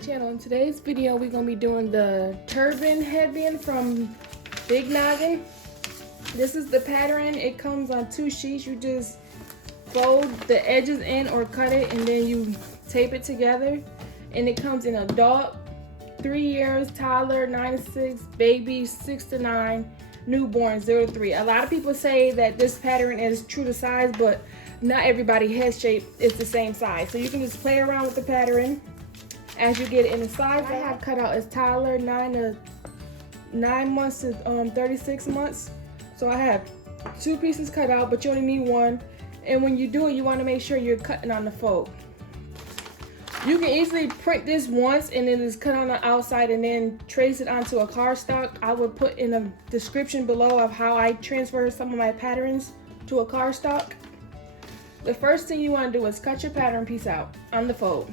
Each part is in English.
channel. In today's video, we're going to be doing the turban headband from Big Noggin. This is the pattern. It comes on 2 sheets. You just fold the edges in or cut it, and then you tape it together. And it comes in adult, 3 years, toddler, 9 to 6, baby, 6 to 9, newborn, 0 to 3. A lot of people say that this pattern is true to size, but not everybody head shape is the same size. So you can just play around with the pattern as you get it in the size I have cut out is toddler, 9 months to 36 months. So I have 2 pieces cut out, but you only need 1. And when you do it, you want to make sure you're cutting on the fold. You can easily print this once and then just cut on the outside and then trace it onto a cardstock. I will put in the description below of how I transfer some of my patterns to a cardstock. The first thing you want to do is cut your pattern piece out on the fold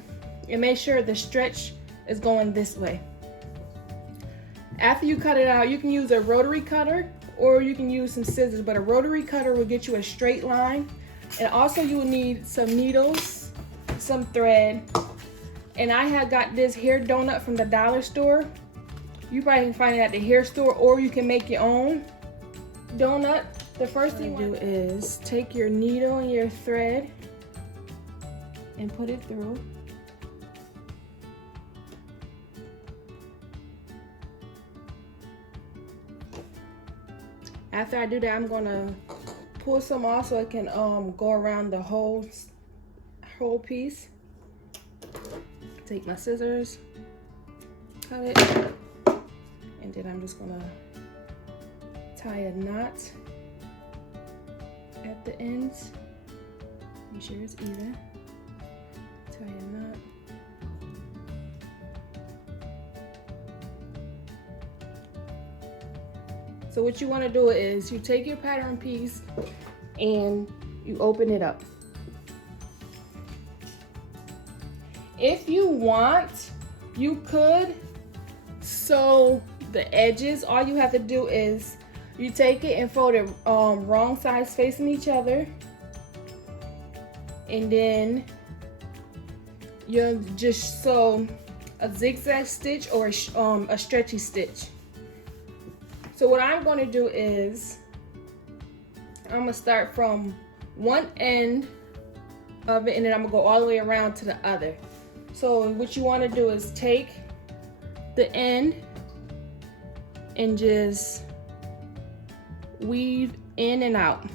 and make sure the stretch is going this way. After you cut it out, you can use a rotary cutter or you can use some scissors, but a rotary cutter will get you a straight line. And also you will need some needles, some thread, and I have got this hair donut from the dollar store. You probably can find it at the hair store, or you can make your own donut. The first thing you do is take your needle and your thread and put it through. After I do that, I'm gonna pull some off so it can go around the whole piece. Take my scissors, cut it, and then I'm just gonna tie a knot at the ends. Make sure it's even. Tie a knot. So what you want to do is you take your pattern piece and you open it up. If you want, you could sew the edges. All you have to do is you take it and fold it wrong sides facing each other, and then you'll just sew a zigzag stitch or a stretchy stitch. So what I'm going to do is I'm going to start from one end of it, and then I'm going to go all the way around to the other. So what you want to do is take the end and just weave in and out.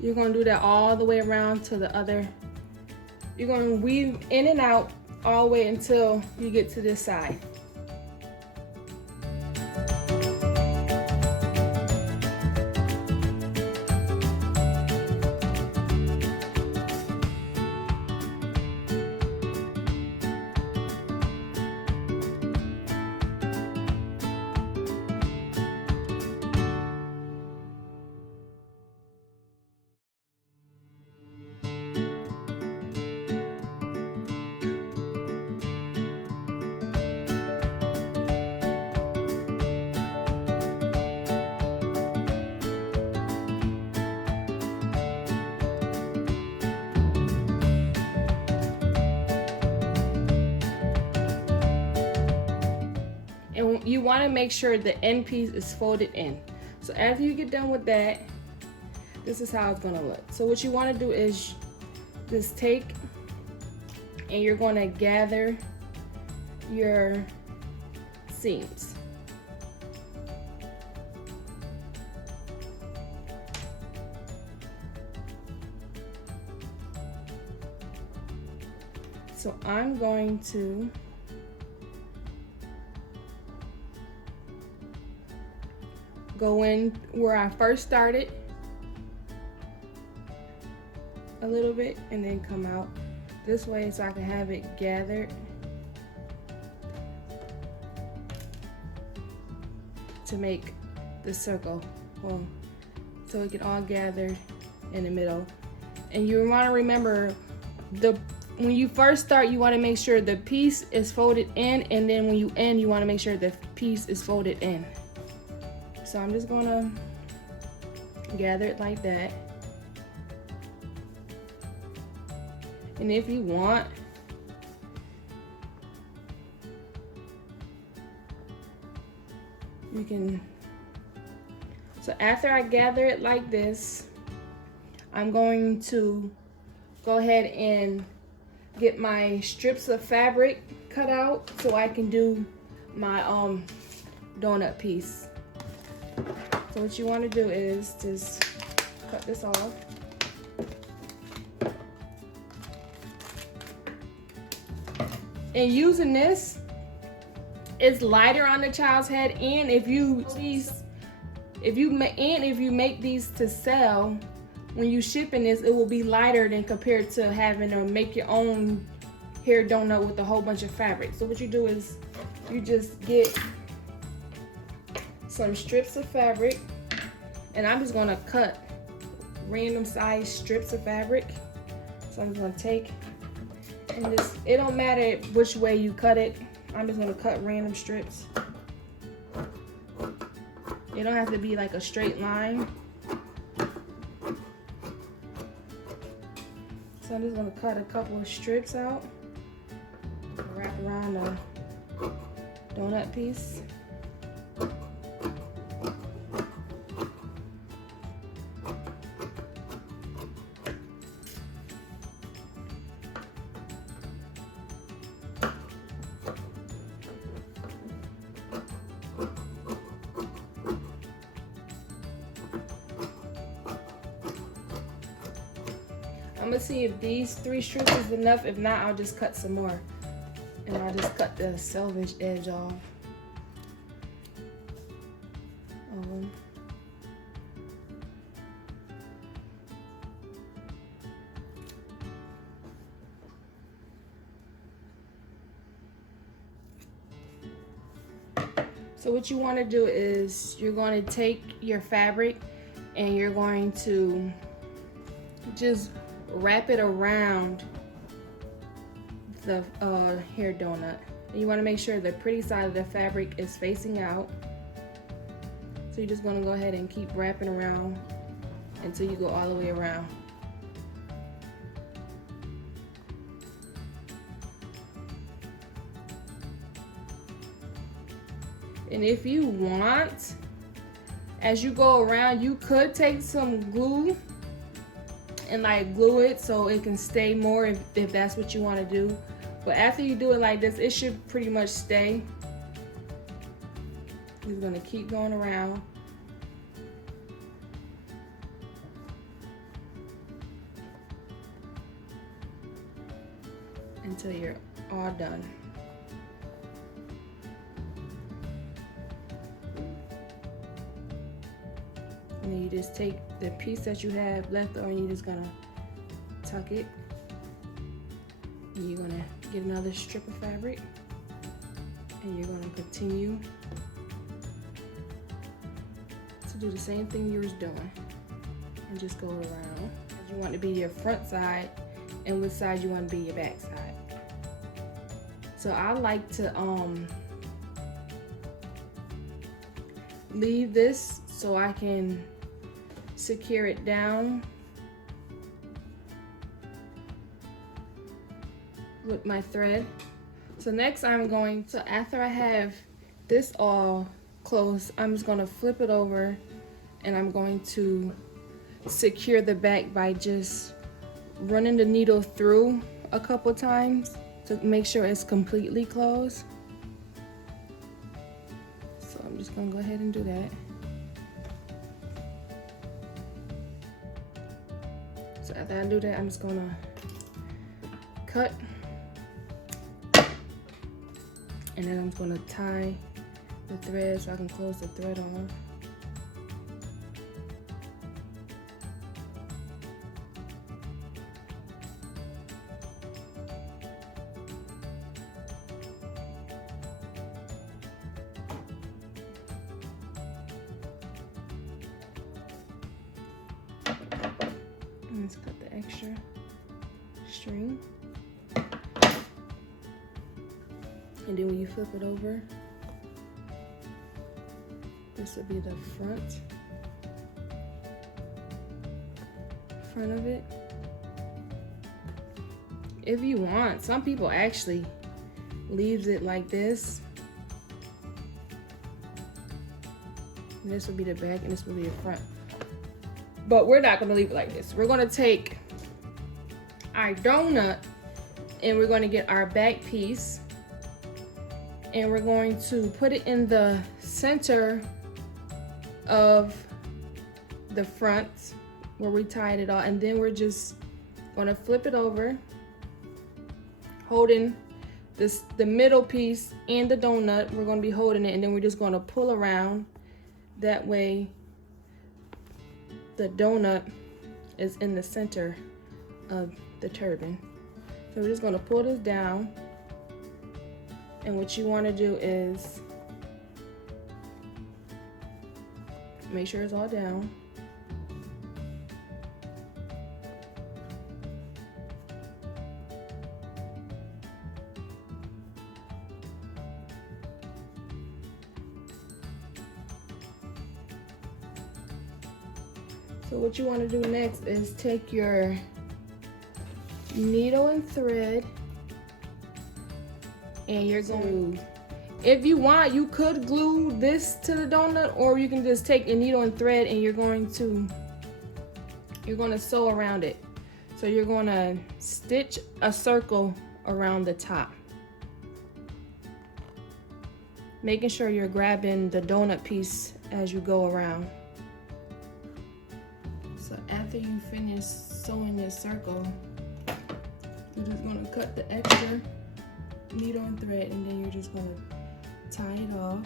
You're going to do that all the way around to the other. You're going to weave in and out all the way until you get to this side. And you want to make sure the end piece is folded in. So after you get done with that, this is how it's going to look. So what you want to do is just take and you're going to gather your seams. So I'm going to go in where I first started a little bit and then come out this way so I can have it gathered to make the circle. Well, so it can all gather in the middle. And you want to remember when you first start, you want to make sure the piece is folded in, and then when you end, you want to make sure the piece is folded in. So I'm just gonna gather it like that. And if you want, you can, so after I gather it like this, I'm going to go ahead and get my strips of fabric cut out so I can do my donut piece. So what you want to do is just cut this off. And using this, it's lighter on the child's head, and if you make these to sell, when you shipping this, it will be lighter than compared to having to make your own hair donut with a whole bunch of fabric. So what you do is you just get some strips of fabric, and I'm just gonna cut random size strips of fabric. So I'm just gonna take, and this, it don't matter which way you cut it, I'm just gonna cut random strips. It don't have to be like a straight line. So I'm just gonna cut a couple of strips out, wrap around the donut piece. I'm gonna see if these 3 strips is enough. If not, I'll just cut some more. And I'll just cut the selvage edge off. So what you want to do is you're going to take your fabric and you're going to just wrap it around the hair donut. And you want to make sure the pretty side of the fabric is facing out. So you're just going to go ahead and keep wrapping around until you go all the way around. And if you want, as you go around, you could take some glue and like glue it so it can stay more if that's what you want to do. But after you do it like this, it should pretty much stay. You're gonna keep going around. Until you're all done. And then you just take the piece that you have left over and you're just gonna tuck it. And you're gonna get another strip of fabric. And you're gonna continue to do the same thing you was doing. And just go around. You want to be your front side and which side you want to be your back side. So I like to leave this so I can secure it down with my thread. So next I'm going to, after I have this all closed, I'm just going to flip it over and I'm going to secure the back by just running the needle through a couple times to make sure it's completely closed. So I'm just going to go ahead and do that. So after I do that, I'm just going to cut. And then I'm going to tie the thread so I can close the thread off. Let's cut the extra string. And then when you flip it over, this will be the front of it. if you want. Some people actually leaves it like this. And this will be the back and this will be the front. But we're not gonna leave it like this. We're gonna take our donut and we're gonna get our back piece and we're going to put it in the center of the front where we tied it all, and then we're just gonna flip it over, holding the middle piece and the donut. We're gonna be holding it, and then we're just gonna pull around. That way the donut is in the center of the turban. So we're just gonna pull this down, and what you wanna do is make sure it's all down. So what you want to do next is take your needle and thread, and you're going to, if you want, you could glue this to the donut, or you can just take your needle and thread and you're going to sew around it. So you're going to stitch a circle around the top, making sure you're grabbing the donut piece as you go around. So after you finish sewing this circle, you're just going to cut the extra needle and thread, and then you're just going to tie it off.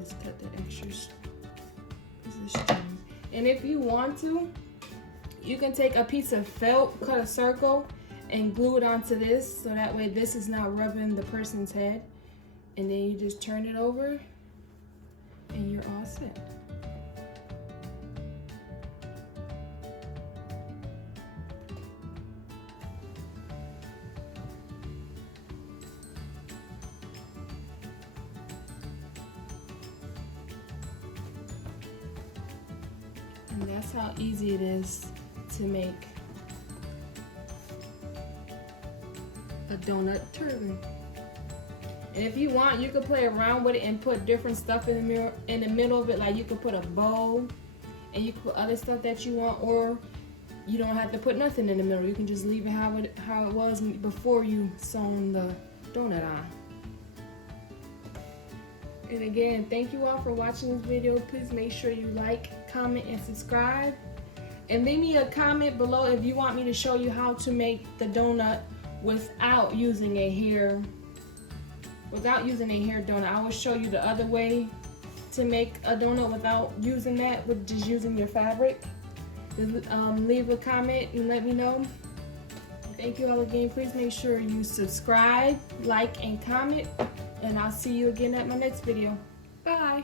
Just cut the extra string. And if you want to, you can take a piece of felt, cut a circle, and glue it onto this, so that way this is not rubbing the person's head. And then you just turn it over and you're all set. And that's how easy it is to make a donut turban. And if you want, you could play around with it and put different stuff in the middle of it. Like you could put a bow, and you could put other stuff that you want, or you don't have to put nothing in the middle. You can just leave it how it was before you sewn the donut on. And again, thank you all for watching this video. Please make sure you like, comment, and subscribe. And leave me a comment below if you want me to show you how to make the donut without using a hair donut. I will show you the other way to make a donut without using that, with just using your fabric. Just, leave a comment and let me know. Thank you all again. Please make sure you subscribe, like, and comment. And I'll see you again at my next video. Bye.